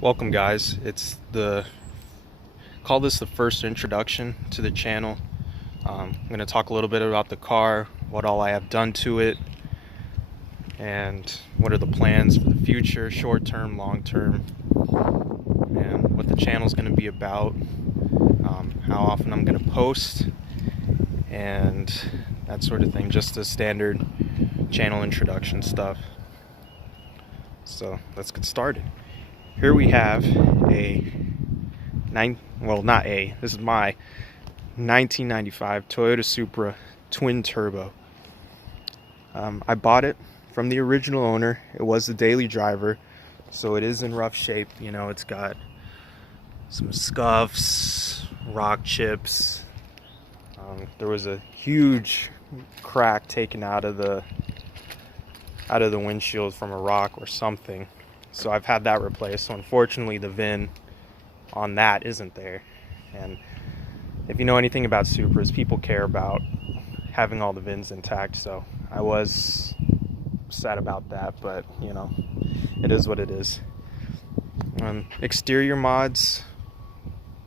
Welcome guys, call this the first introduction to the channel. I'm going to talk a little bit about the car, what all I have done to it, and what are the plans for the future, short term, long term, and what the channel is going to be about, how often I'm going to post, and that sort of thing, just the standard channel introduction stuff. So let's get started. Here we have this is my 1995 Toyota Supra twin turbo. I bought it from the original owner. It was the daily driver, so it is in rough shape. You know, it's got some scuffs, rock chips. There was a huge crack taken out of the windshield from a rock or something. So I've had that replaced. So unfortunately the VIN on that isn't there. And if you know anything about Supras, people care about having all the VINs intact. So I was sad about that, but you know, it is what it is. Exterior mods,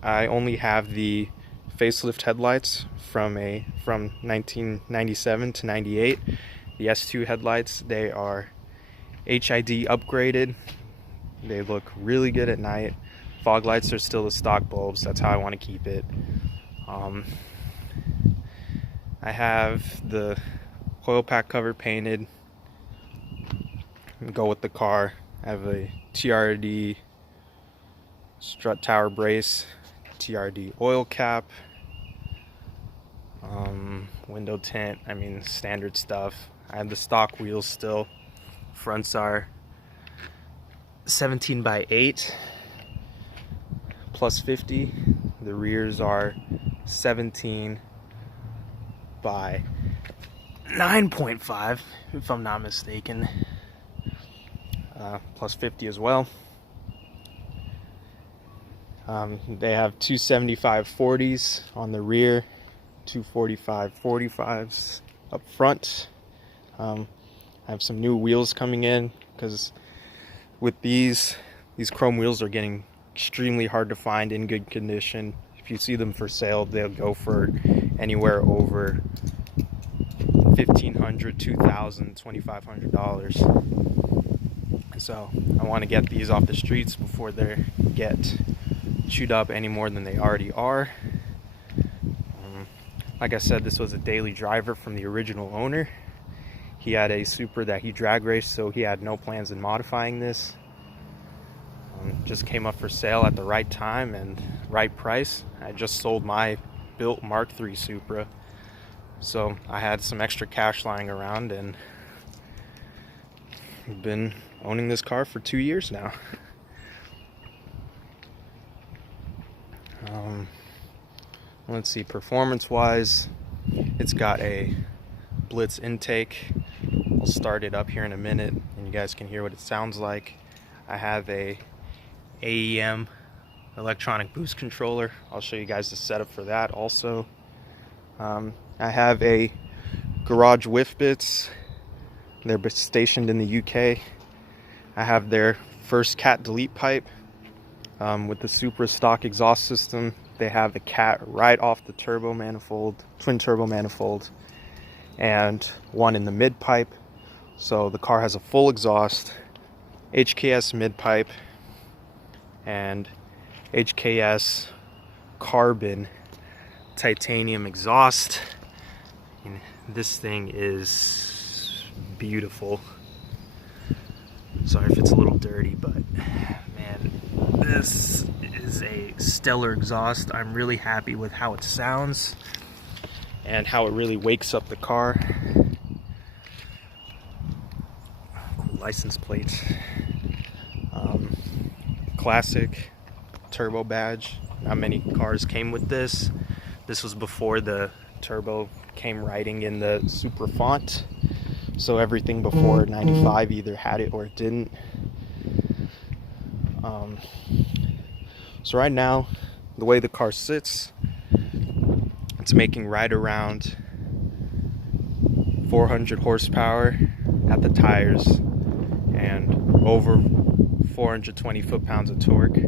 I only have the facelift headlights from 1997 to 98. The S2 headlights, they are HID upgraded. They look really good at night. Fog lights are still the stock bulbs. That's how I want to keep it. I have the coil pack cover painted. Go with the car. I have a TRD strut tower brace, TRD oil cap, window tint. I mean, standard stuff. I have the stock wheels still. Fronts are 17 by 8 plus 50. The rears are 17 by 9.5 if I'm not mistaken, plus 50 as well. They have 275 40s on the rear, 245 45s up front. I have some new wheels coming in because with these chrome wheels are getting extremely hard to find in good condition. If you see them for sale, they'll go for anywhere over $1,500, $2,000, $2,500. So I want to get these off the streets before they get chewed up any more than they already are. Like I said, this was a daily driver from the original owner. He had a Supra that he drag raced, so he had no plans in modifying this. Just came up for sale at the right time and right price. I just sold my built Mk4 Supra, so I had some extra cash lying around, and I've been owning this car for 2 years now. Let's see, performance-wise, it's got a Blitz intake. I'll start it up here in a minute and you guys can hear what it sounds like. I have a AEM electronic boost controller. I'll show you guys the setup for that also. I have a garage whiff bits. They're stationed in the UK. I have their first cat delete pipe with the Supra stock exhaust system. They have the cat right off the turbo manifold, twin turbo manifold, and one in the mid pipe. So the car has a full exhaust, HKS mid pipe, and HKS carbon titanium exhaust. And this thing is beautiful. Sorry if it's a little dirty, but man, this is a stellar exhaust. I'm really happy with how it sounds and how it really wakes up the car. Cool license plate. Classic turbo badge. Not many cars came with this. This was before the turbo came writing in the Supra font, so everything before 95 either had it or it didn't. So right now, the way the car sits, it's making right around 400 horsepower at the tires and over 420 foot-pounds of torque.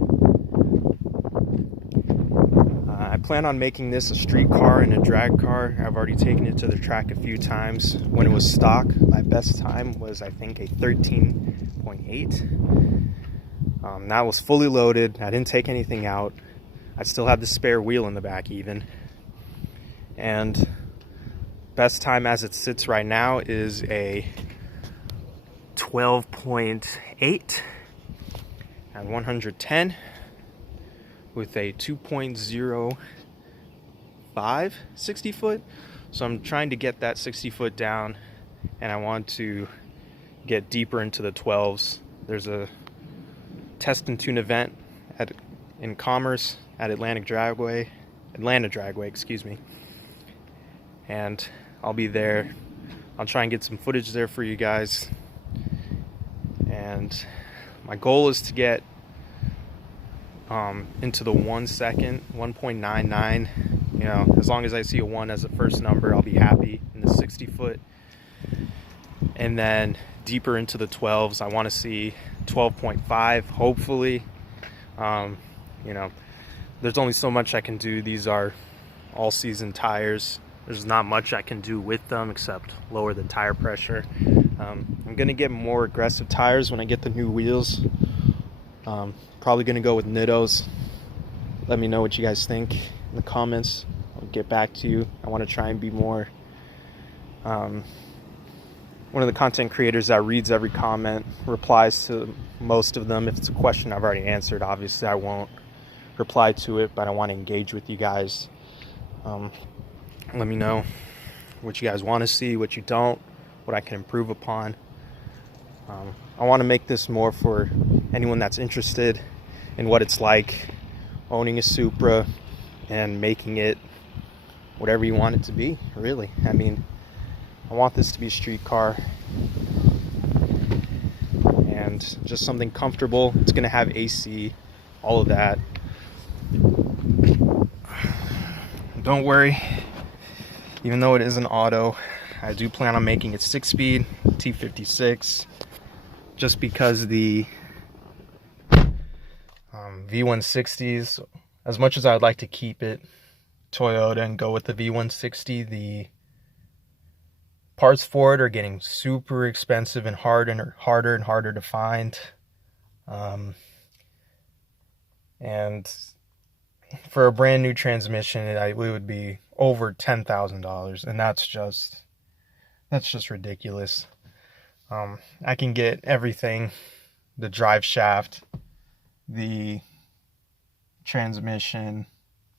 I plan on making this a street car and a drag car. I've already taken it to the track a few times. When it was stock, my best time was, I think, a 13.8. That was fully loaded. I didn't take anything out. I still have the spare wheel in the back even. And best time as it sits right now is a 12.8 at 110 with a 2.05 60 foot. So I'm trying to get that 60 foot down, and I want to get deeper into the 12s. There's a test and tune event in Commerce at Atlanta Dragway, excuse me. And I'll be there. I'll try and get some footage there for you guys. And my goal is to get into the 1 second, 1.99. You know, as long as I see a 1 as the first number, I'll be happy in the 60 foot. And then deeper into the 12s, I want to see 12.5, hopefully. You know, there's only so much I can do. These are all season tires. There's not much I can do with them except lower the tire pressure. I'm gonna get more aggressive tires when I get the new wheels. Probably gonna go with Nittos. Let me know what you guys think in the comments. I'll get back to you. I want to try and be more one of the content creators that reads every comment, replies to most of them. If it's a question I've already answered, obviously I won't reply to it, but I want to engage with you guys. Let me know what you guys want to see, what you don't, what I can improve upon. I want to make this more for anyone that's interested in what it's like owning a Supra and making it whatever you want it to be, really. I mean, I want this to be a street car and just something comfortable. It's going to have AC, all of that. Don't worry, even though it is an auto, I do plan on making it 6-speed, T56, just because the V160s, as much as I would like to keep it Toyota and go with the V160, the parts for it are getting super expensive and harder and harder to find. And for a brand new transmission, it would be over $10,000, and that's just ridiculous. I can get everything: the drive shaft, the transmission,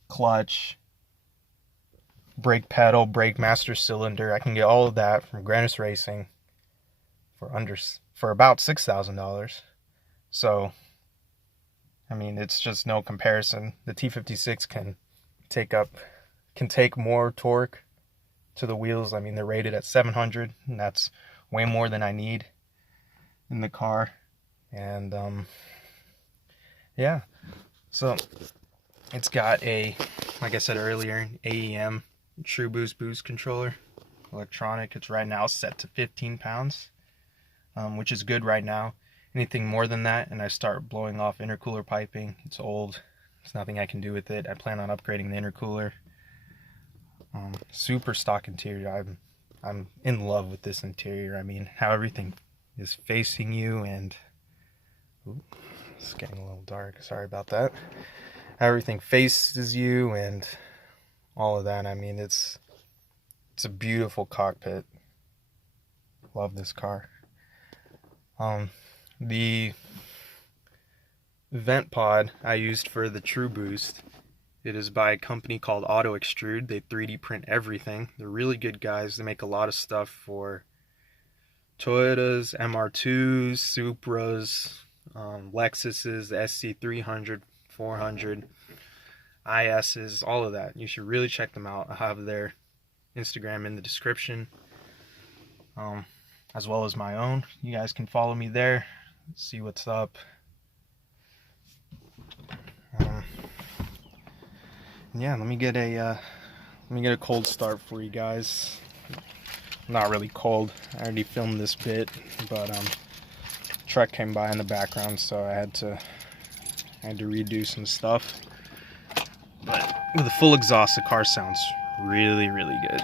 clutch, brake pedal, brake master cylinder. I can get all of that from Grannis Racing for about $6,000. So, I mean, it's just no comparison. The T56 can take more torque to the wheels. I mean, they're rated at 700, and that's way more than I need in the car. And yeah, so it's got a, like I said earlier, an AEM True boost controller, electronic. It's right now set to 15 pounds, which is good right now. Anything more than that and I start blowing off intercooler piping, it's old. There's nothing I can do with it. I plan on upgrading the intercooler. Super stock interior. I'm in love with this interior. I mean, how everything is facing you, and ooh, it's getting a little dark. Sorry about that. How everything faces you and all of that. I mean, it's a beautiful cockpit. Love this car. The vent pod I used for the True Boost, it is by a company called Auto Extrude. They 3D print everything. They're really good guys. They make a lot of stuff for Toyotas, MR2s, Supras, Lexuses, the SC300, 400, ISs, all of that. You should really check them out. I have their Instagram in the description, as well as my own. You guys can follow me there, see what's up. Yeah, let me get a cold start for you guys. Not really cold. I already filmed this bit, but truck came by in the background, so I had to redo some stuff. But with a full exhaust, the car sounds really, really good.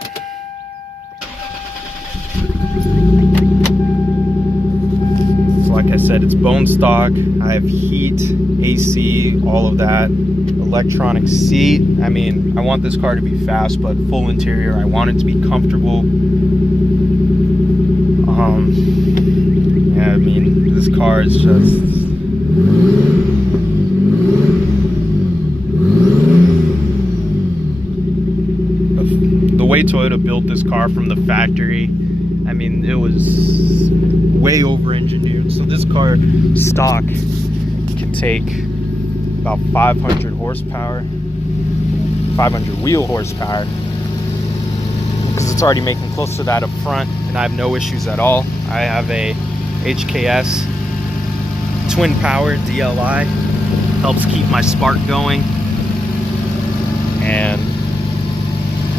So like I said, it's bone stock. I have heat, AC, all of that. Electronic seat. I mean, I want this car to be fast, but full interior. I want it to be comfortable. Yeah, I mean, this car is just... The way Toyota built this car from the factory, I mean, it was way over-engineered. So this car, stock, can take about 500 horsepower, 500 wheel horsepower, because it's already making close to that up front, and I have no issues at all. I have a HKS twin power DLI, helps keep my spark going. And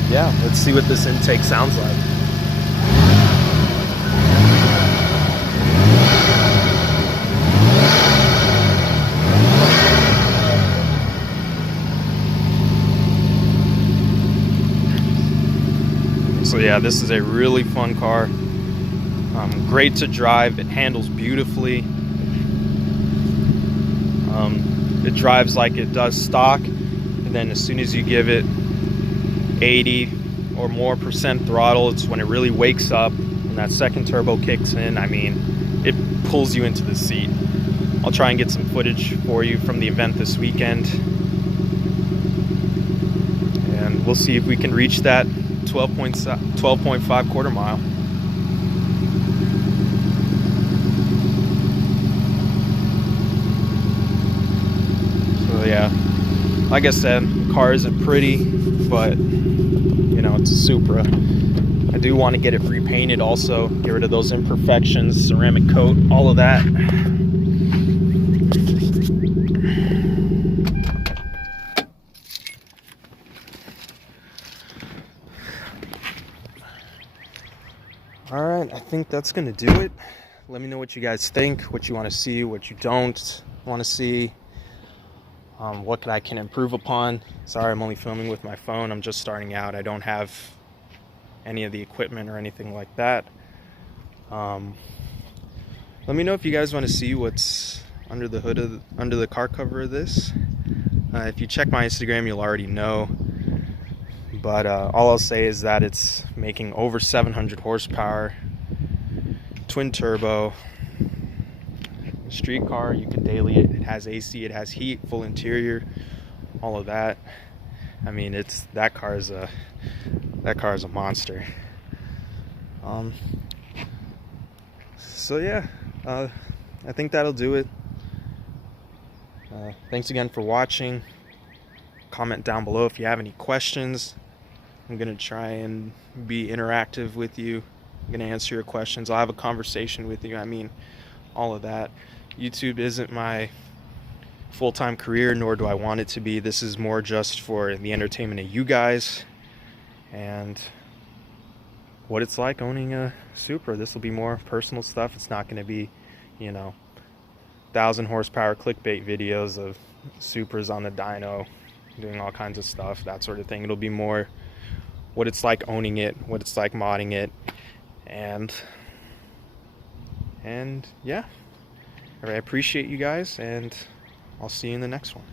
yeah, let's see what this intake sounds like. So yeah, this is a really fun car. Great to drive. It handles beautifully. It drives like it does stock, and then as soon as you give it 80 or more % throttle, it's when it really wakes up and that second turbo kicks in. I mean, it pulls you into the seat. I'll try and get some footage for you from the event this weekend, and we'll see if we can reach that 12.5 quarter mile. So yeah, like I said, the car isn't pretty, but you know, it's a Supra. I do want to get it repainted also, get rid of those imperfections, ceramic coat, all of that. Alright, I think that's going to do it. Let me know what you guys think, what you want to see, what you don't want to see, what I can improve upon. Sorry, I'm only filming with my phone. I'm just starting out. I don't have any of the equipment or anything like that. Let me know if you guys want to see what's under the hood under the car cover of this. If you check my Instagram, you'll already know. But all I'll say is that it's making over 700 horsepower, twin turbo, street car. You can daily it. It has AC, it has heat, full interior, all of that. I mean, that car is a monster. So yeah, I think that'll do it. Thanks again for watching. Comment down below if you have any questions. I'm gonna try and be interactive with you. I'm gonna answer your questions. I'll have a conversation with you. I mean, all of that. YouTube isn't my full-time career, nor do I want it to be. This is more just for the entertainment of you guys and what it's like owning a Supra. This will be more personal stuff. It's not gonna be, you know, 1,000 horsepower clickbait videos of Supras on the dyno doing all kinds of stuff, that sort of thing. It'll be more what it's like owning it, what it's like modding it, and yeah. All right, I appreciate you guys, and I'll see you in the next one.